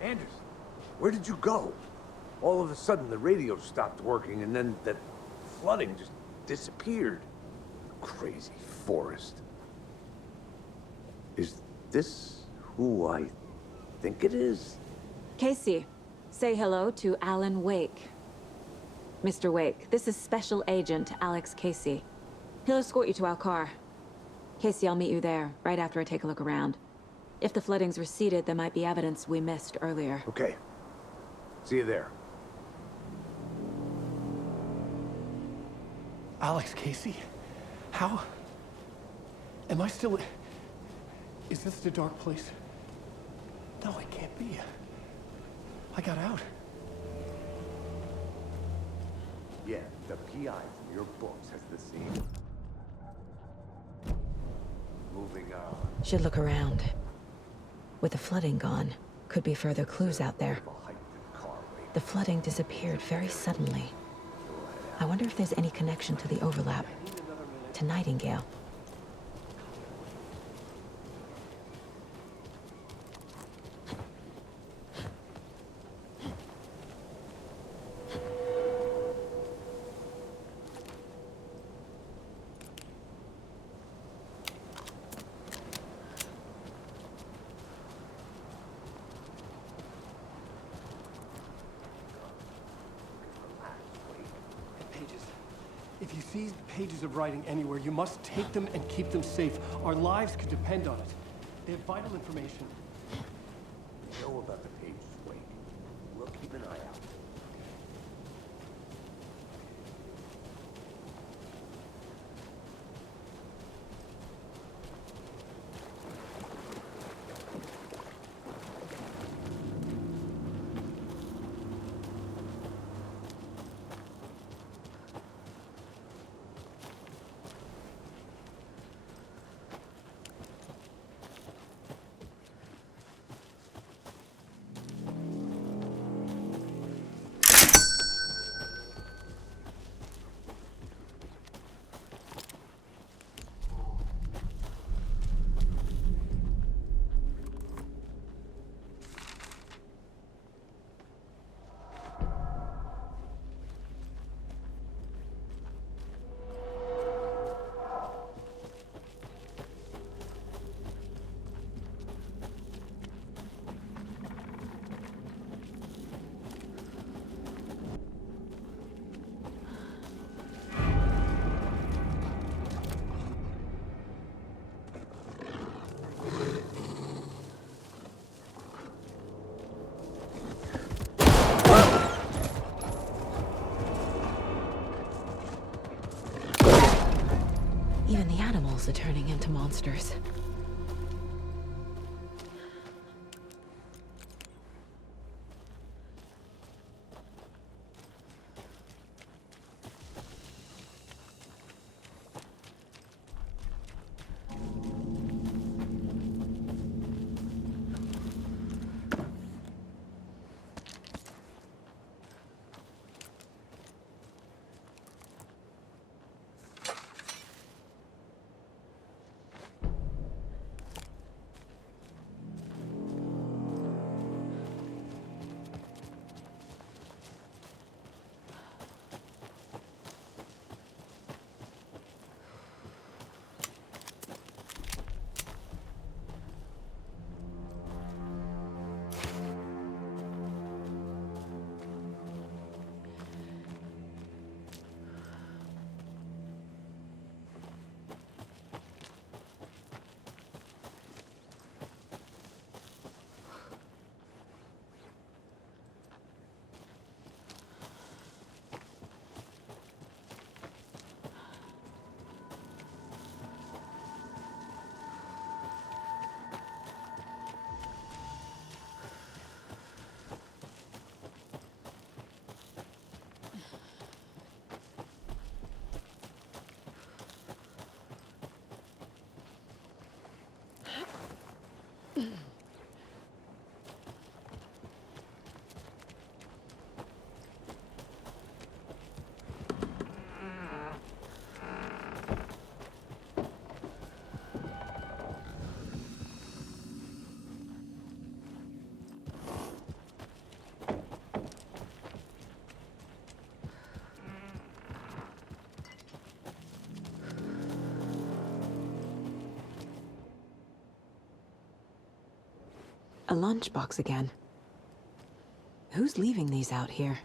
Anderson, where did you go? All of a sudden, the radio stopped working, and then that flooding just disappeared. Crazy forest. Is this who I think it is? Casey, say hello to Alan Wake. Mr. Wake, this is Special Agent Alex Casey. He'll escort you to our car. Casey, I'll meet you there, right after I take a look around. If the flooding's receded, there might be evidence we missed earlier. Okay. See you there. Alex Casey? How? Am I still... Is this the dark place? No, it can't be. I got out. Yeah, the PI from your books has the same. Moving on. Should look around. With the flooding gone, could be further clues out there. The flooding disappeared very suddenly. I wonder if there's any connection to the overlap. To Nightingale. If you see pages of writing anywhere, you must take them and keep them safe. Our lives could depend on it. They have vital information. We know about the pages, Wake. We'll keep an eye out. Even the animals are turning into monsters. A lunchbox again. Who's leaving these out here?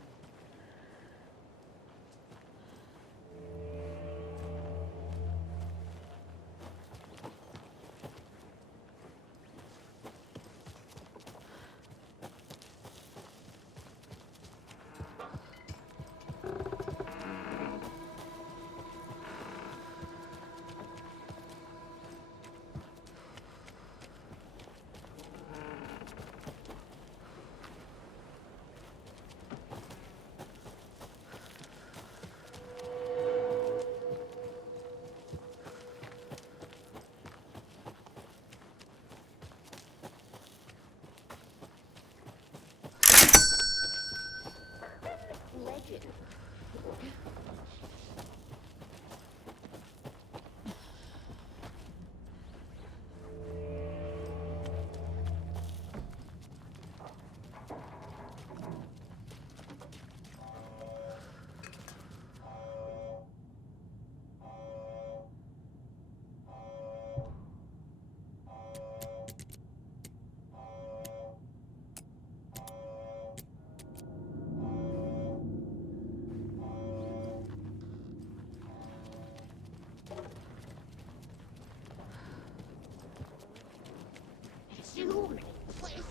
Too many places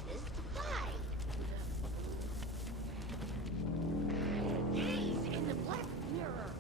to hide. Gaze in the black mirror.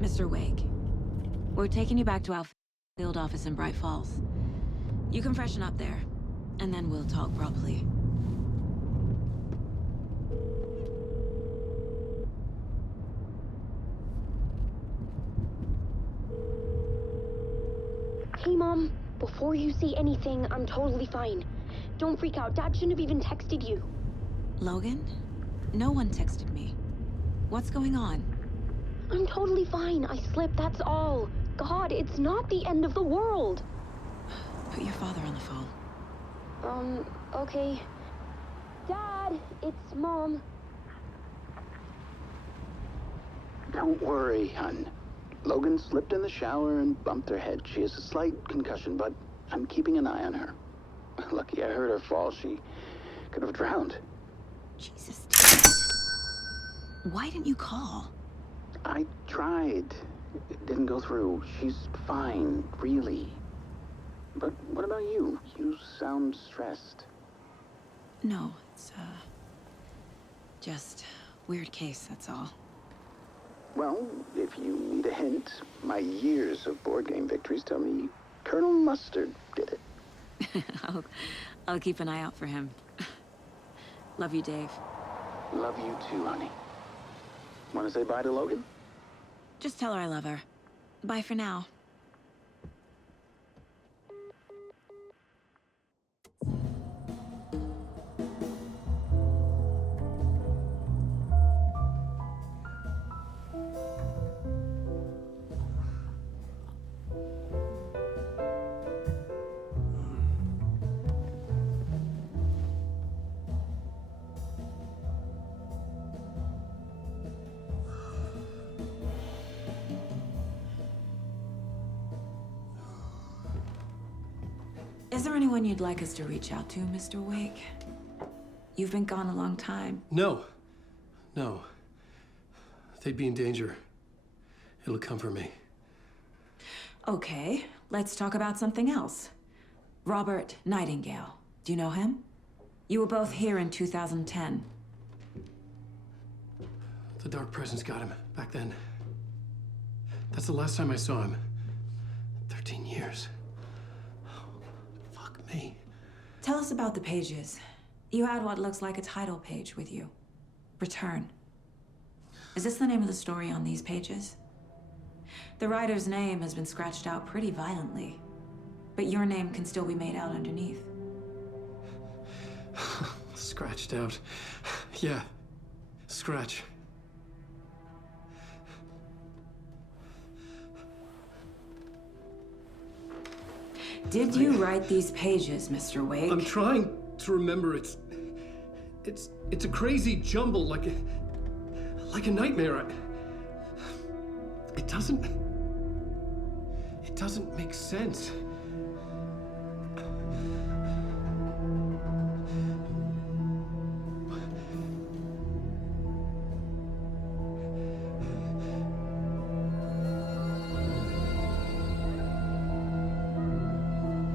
Mr. Wake, we're taking you back to our field office in Bright Falls. You can freshen up there, and then we'll talk properly. Hey, Mom. Before you say anything, I'm totally fine. Don't freak out. Dad shouldn't have even texted you. Logan? No one texted me. What's going on? I'm totally fine. I slipped, that's all. God, it's not the end of the world. Put your father on the phone. Okay. Dad, it's Mom. Don't worry, hon. Logan slipped in the shower and bumped her head. She has a slight concussion, but I'm keeping an eye on her. Lucky I heard her fall. She could have drowned. Jesus, Dad. Why didn't you call? I tried. It didn't go through. She's fine, really. But what about you? You sound stressed. No, it's, just weird case, that's all. Well, if you need a hint, my years of board game victories tell me Colonel Mustard did it. I'll keep an eye out for him. Love you, Dave. Love you too, honey. Want to say bye to Logan? Just tell her I love her. Bye for now. Is there anyone you'd like us to reach out to, Mr. Wake? You've been gone a long time. No. No. They'd be in danger. It'll come for me. Okay, let's talk about something else. Robert Nightingale. Do you know him? You were both here in 2010. The Dark Presence got him back then. That's the last time I saw him. 13 years. Oh, fuck me. Tell us about the pages. You had what looks like a title page with you. Return. Is this the name of the story on these pages? The writer's name has been scratched out pretty violently, but your name can still be made out underneath. Scratched out. Yeah. Scratch. Did you write these pages, Mr. Wake? I'm trying to remember. It's a crazy jumble, like a nightmare. It doesn't make sense.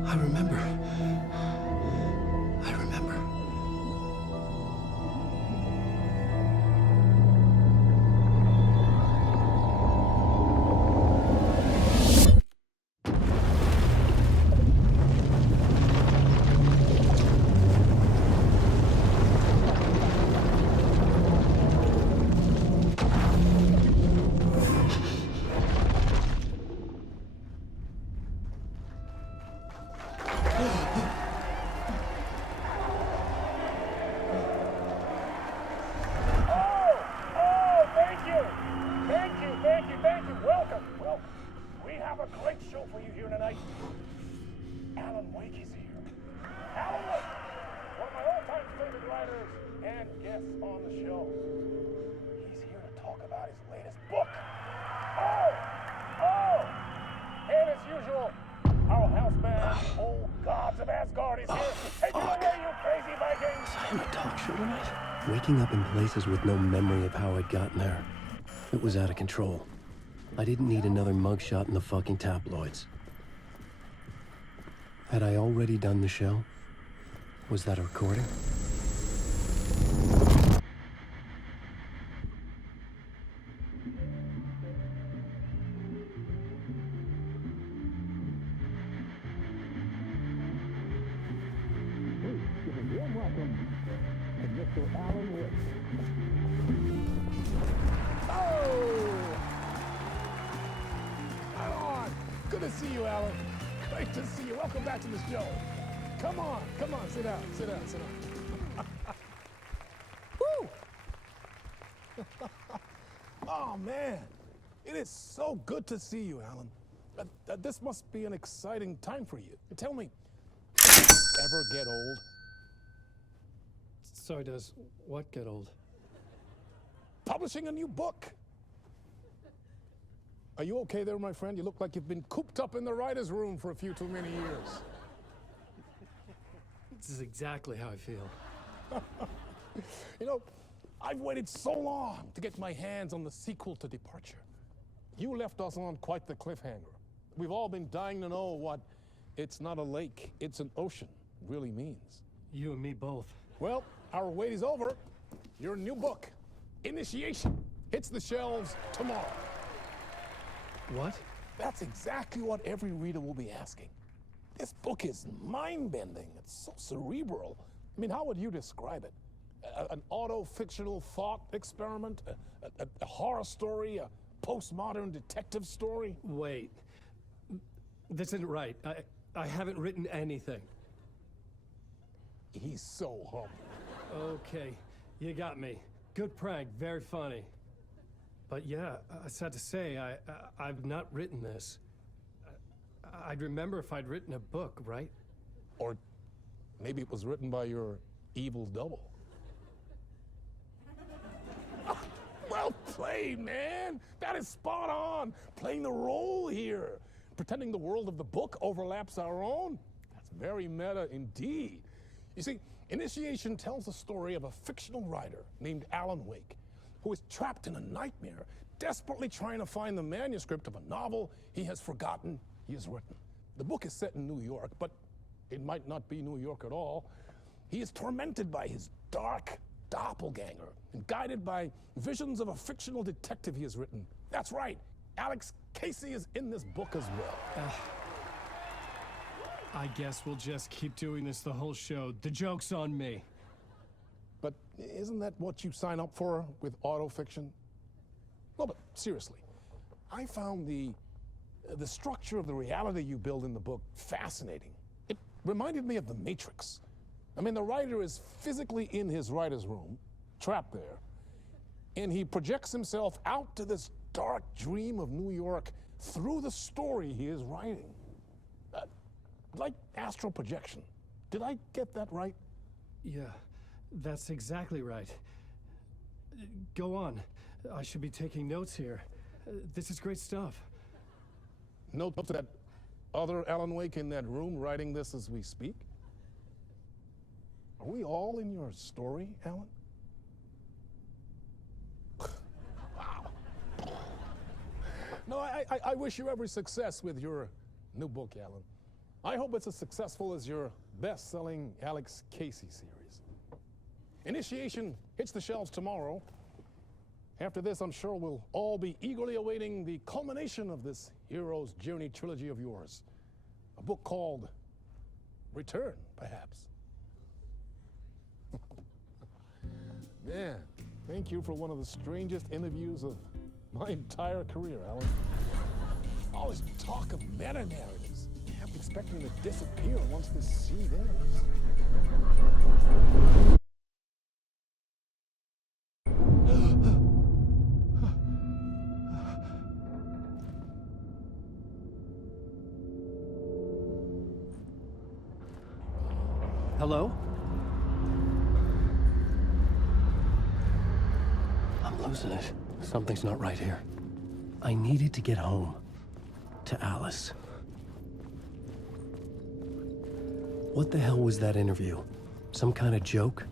I remember. Waking up in places with no memory of how I'd gotten there. It was out of control. I didn't need another mugshot in the fucking tabloids. Had I already done the show? Was that a recording? Good to see you, Alan. Great to see you. Welcome back to the show. Come on, sit down. Woo! Oh, man. It is so good to see you, Alan. This must be an exciting time for you. Tell me, ever get old? So does what get old? Publishing a new book. Are you okay there, my friend? You look like you've been cooped up in the writer's room for a few too many years. This is exactly how I feel. You know, I've waited so long to get my hands on the sequel to Departure. You left us on quite the cliffhanger. We've all been dying to know what "it's not a lake, it's an ocean" really means. You and me both. Well, our wait is over. Your new book, Initiation, hits the shelves tomorrow. What? That's exactly what every reader will be asking. This book is mind-bending. It's so cerebral. I mean, how would you describe it? An auto-fictional thought experiment? A horror story? A postmodern detective story? Wait. This isn't right. I haven't written anything. He's so humble. Okay, you got me. Good prank, very funny. But yeah, sad to say, I've not written this. I'd remember if I'd written a book, right? Or maybe it was written by your evil double. Well played, man. That is spot on. Playing the role here. Pretending the world of the book overlaps our own. That's very meta indeed. You see, Initiation tells the story of a fictional writer named Alan Wake, who is trapped in a nightmare, desperately trying to find the manuscript of a novel he has forgotten he has written. The book is set in New York, but it might not be New York at all. He is tormented by his dark doppelganger and guided by visions of a fictional detective he has written. That's right, Alex Casey is in this book as well. I guess we'll just keep doing this the whole show. The joke's on me. But isn't that what you sign up for with autofiction? No, but seriously, I found the structure of the reality you build in the book fascinating. It reminded me of The Matrix. I mean, the writer is physically in his writer's room, trapped there, and he projects himself out to this dark dream of New York through the story he is writing. Like astral projection. Did I get that right? Yeah, that's exactly right. Go on. I should be taking notes here. This is great stuff. Note to that other Alan Wake in that room writing this as we speak? Are we all in your story, Alan? Wow. No, I wish you every success with your new book, Alan. I hope it's as successful as your best-selling Alex Casey series. Initiation hits the shelves tomorrow. After this, I'm sure we'll all be eagerly awaiting the culmination of this hero's journey trilogy of yours. A book called Return, perhaps. Man, thank you for one of the strangest interviews of my entire career, Alan. All this talk of meta-narratives. I'm expecting to disappear once this seed ends. Hello? I'm losing it. Something's not right here. I needed to get home. To Alice. What the hell was that interview? Some kind of joke?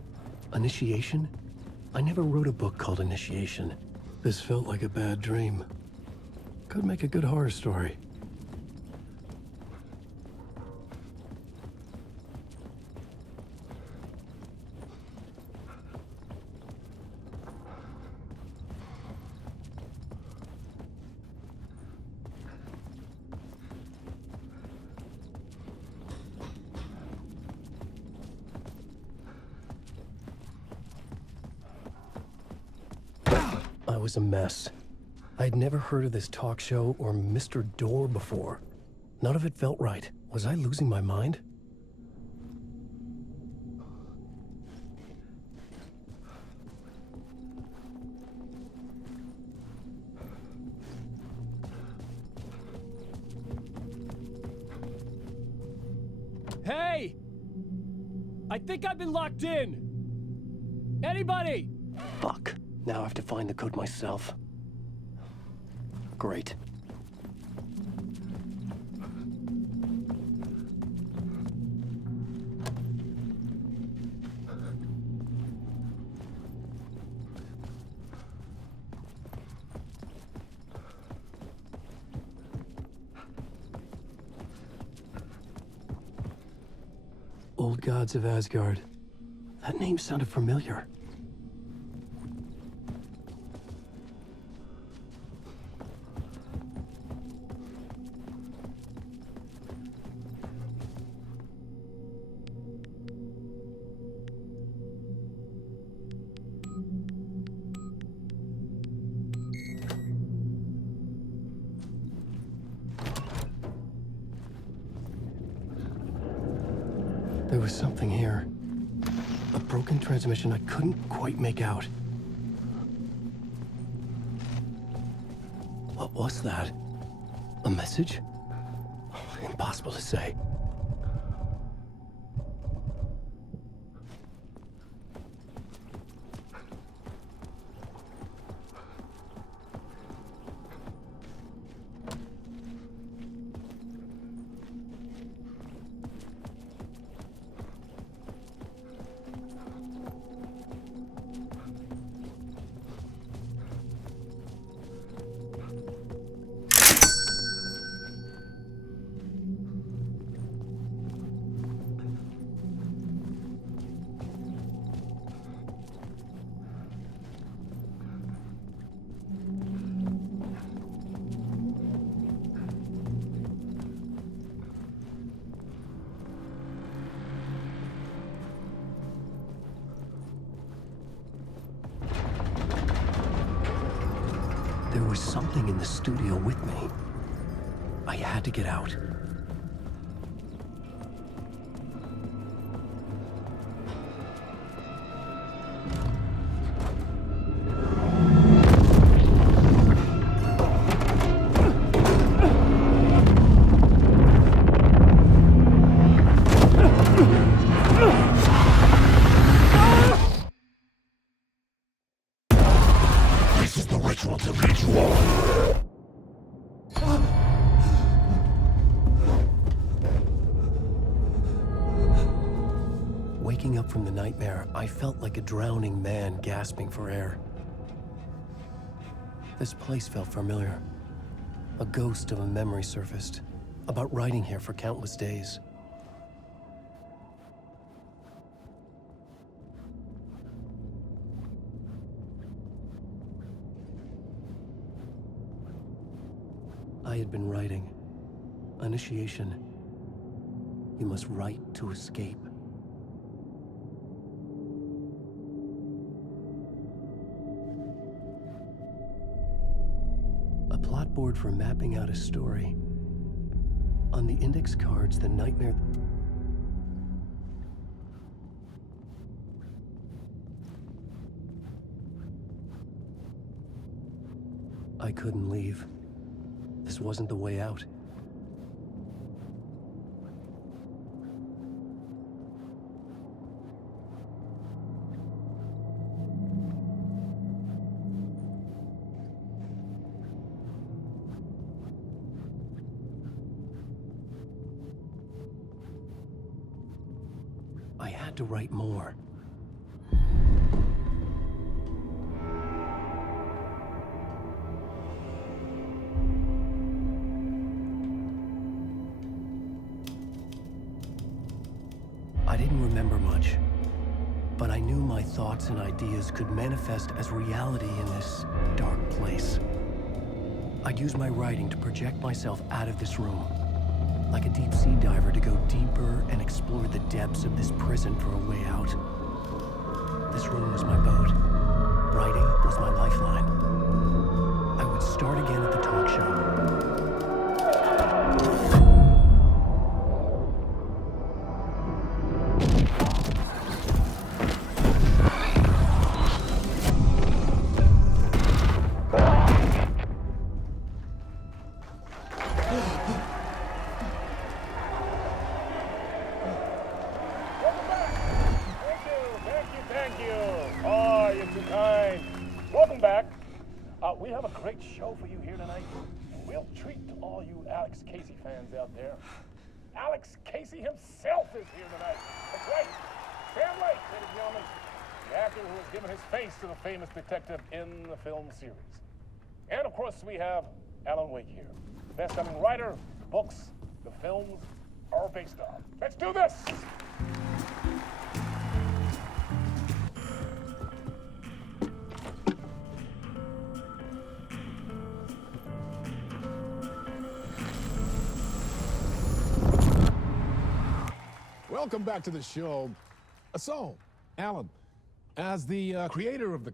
Initiation? I never wrote a book called Initiation. This felt like a bad dream. Could make a good horror story. I was a mess. I'd never heard of this talk show or Mr. Door before. None of it felt right. Was I losing my mind? Hey! I think I've been locked in! Anybody? Fuck. Now I have to find the code myself. Great. Old Gods of Asgard. That name sounded familiar. There was something here. A broken transmission I couldn't quite make out. What was that? A message? Impossible to say. There was something in the studio with me. I had to get out. Waking up from the nightmare, I felt like a drowning man gasping for air. This place felt familiar. A ghost of a memory surfaced, about writing here for countless days. I had been writing. Initiation. You must write to escape. A plot board for mapping out a story. On the index cards, the nightmare... I couldn't leave. This wasn't the way out. I had to write more. I didn't remember much, but I knew my thoughts and ideas could manifest as reality in this dark place. I'd use my writing to project myself out of this room, like a deep-sea diver to go deeper and explore the depths of this prison for a way out. This room was my boat. Writing was my lifeline. I would start again at the talk show. We have a great show for you here tonight. A real treat to all you Alex Casey fans out there. Alex Casey himself is here tonight. That's right. Sam Lake, ladies and gentlemen. The actor who has given his face to the famous detective in the film series. And of course, we have Alan Wake here. The best-selling writer, the books, the films are based on. Let's do this! Welcome back to the show. So, Alan, as the creator of the...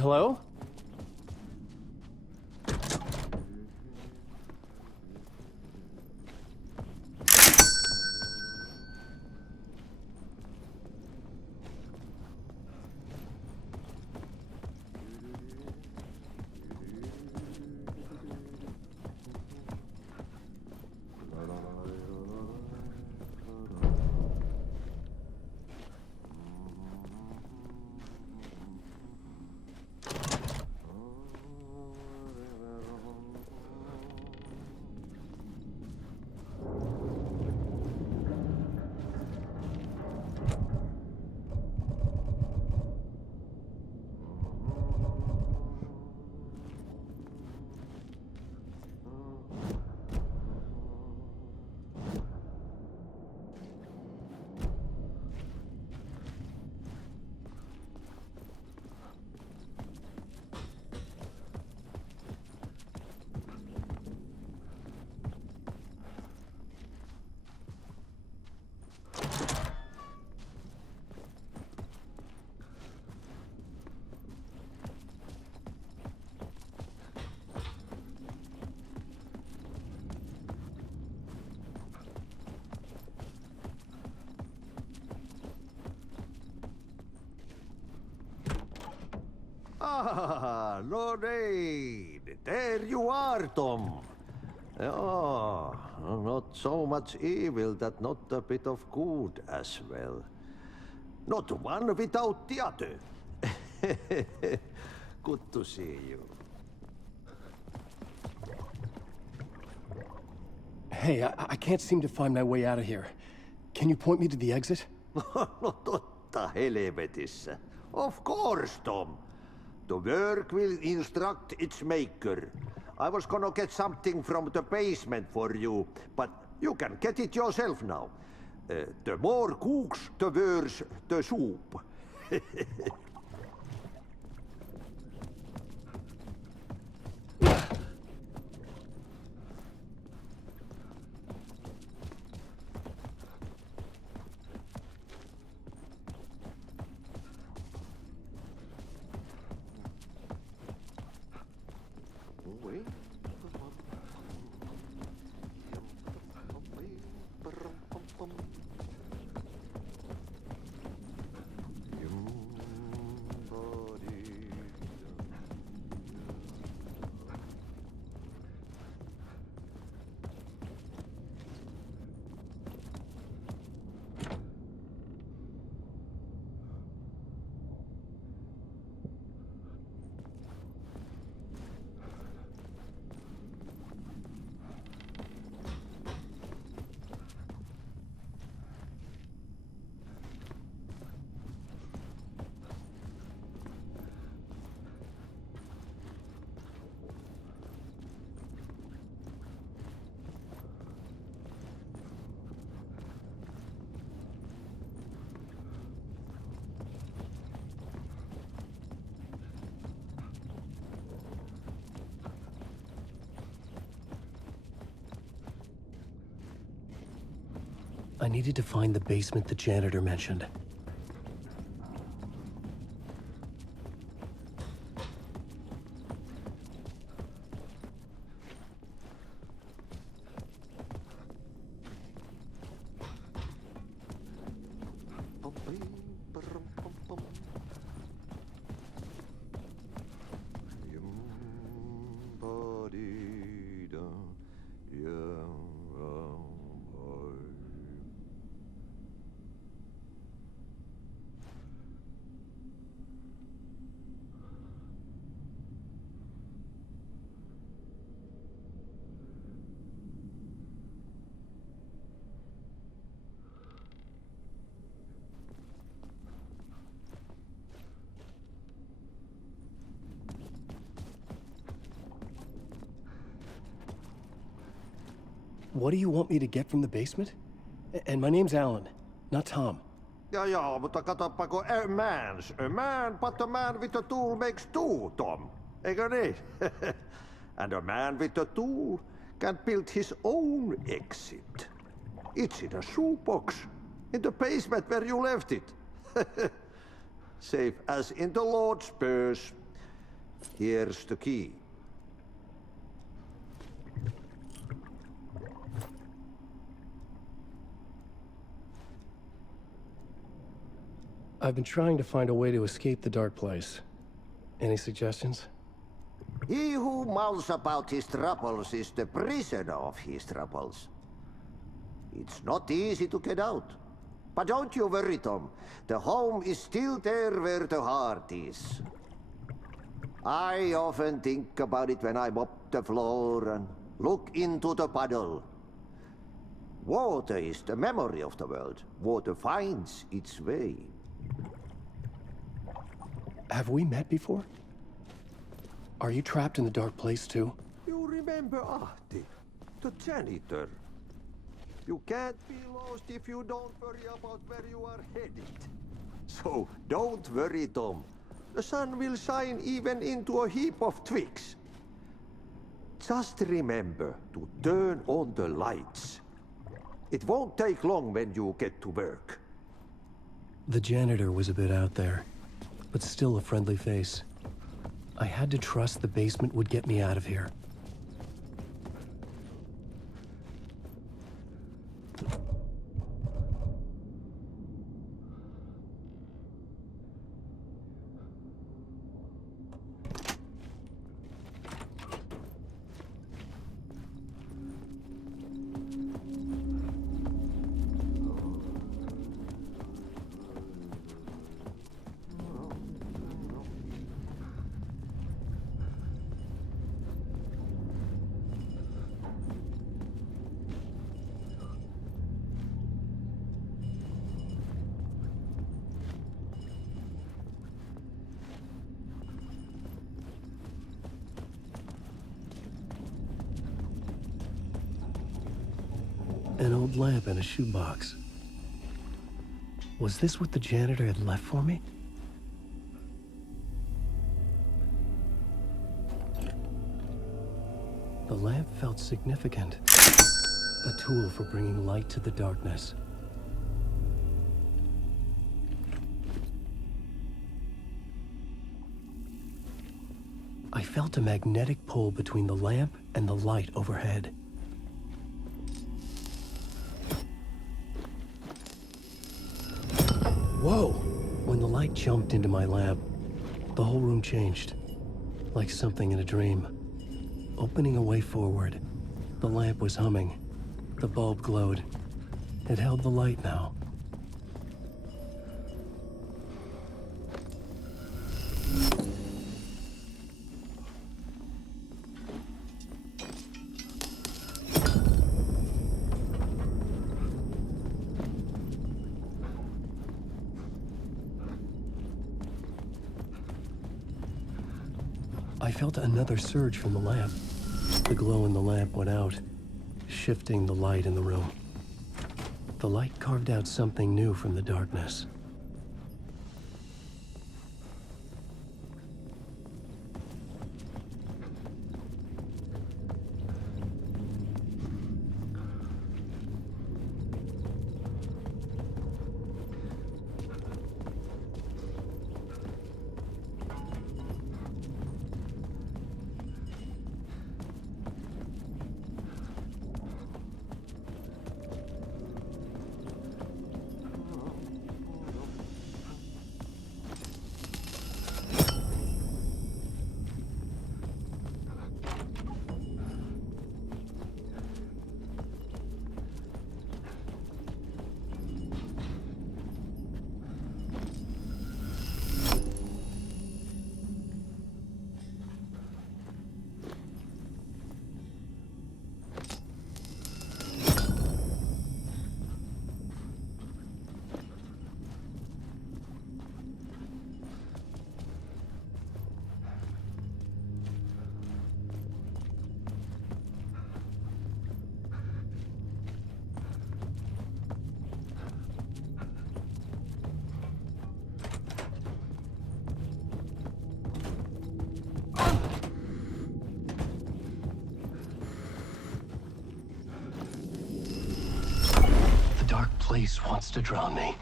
Hello? Ah, Lorraine! There you are, Tom. Oh, not so much evil that not a bit of good as well. Not one without the other. Good to see you. Hey, I can't seem to find my way out of here. Can you point me to the exit? No totta helvetissä. Of course, Tom. The work will instruct its maker. I was gonna get something from the basement for you, but you can get it yourself now. The more cooks, the worse the soup. I needed to find the basement the janitor mentioned. What do you want me to get from the basement? And my name's Alan, not Tom. Ja, mutta katoppa kun a man, but a man with a tool makes two, Tom. Eikö niin? And a man with a tool can build his own exit. It's in a shoebox, in the basement where you left it. Safe as in the Lord's purse. Here's the key. I've been trying to find a way to escape the dark place. Any suggestions? He who mouths about his troubles is the prisoner of his troubles. It's not easy to get out. But don't you worry, Tom. The home is still there where the heart is. I often think about it when I mop the floor and look into the puddle. Water is the memory of the world. Water finds its way. Have we met before? Are you trapped in the dark place too? You remember Ahti, the janitor. You can't be lost if you don't worry about where you are headed. So don't worry, Tom. The sun will shine even into a heap of twigs. Just remember to turn on the lights. It won't take long when you get to work. The janitor was a bit out there, but still a friendly face. I had to trust the basement would get me out of here. An old lamp and a shoebox. Was this what the janitor had left for me? The lamp felt significant. A tool for bringing light to the darkness. I felt a magnetic pull between the lamp and the light overhead. Whoa! When the light jumped into my lamp, the whole room changed. Like something in a dream. Opening a way forward, the lamp was humming. The bulb glowed. It held the light now. I felt another surge from the lamp. The glow in the lamp went out, shifting the light in the room. The light carved out something new from the darkness. Place wants to drown me.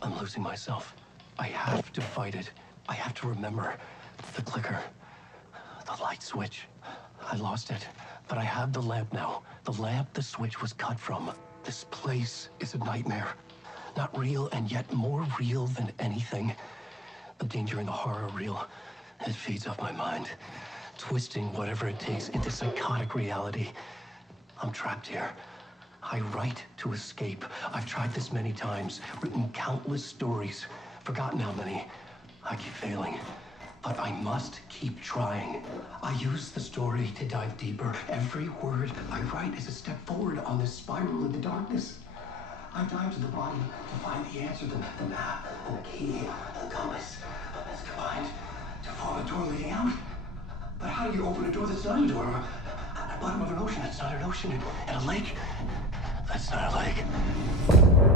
I'm losing myself. I have to fight it. I have to remember. The clicker. The light switch. I lost it, but I have the lamp now. The lamp the switch was cut from. This place is a nightmare. Not real, and yet more real than anything. The danger and the horror real. It feeds off my mind, twisting whatever it takes into psychotic reality. I'm trapped here. I write to escape. I've tried this many times, written countless stories, forgotten how many. I keep failing, but I must keep trying. I use the story to dive deeper. Every word I write is a step forward on this spiral into darkness. I dive to the bottom to find the answer, the map, and the key, and the compass. It's combined to form a door leading out. But how do you open a door that's not a door? At the bottom of an ocean that's not an ocean. And a lake that's not a lake.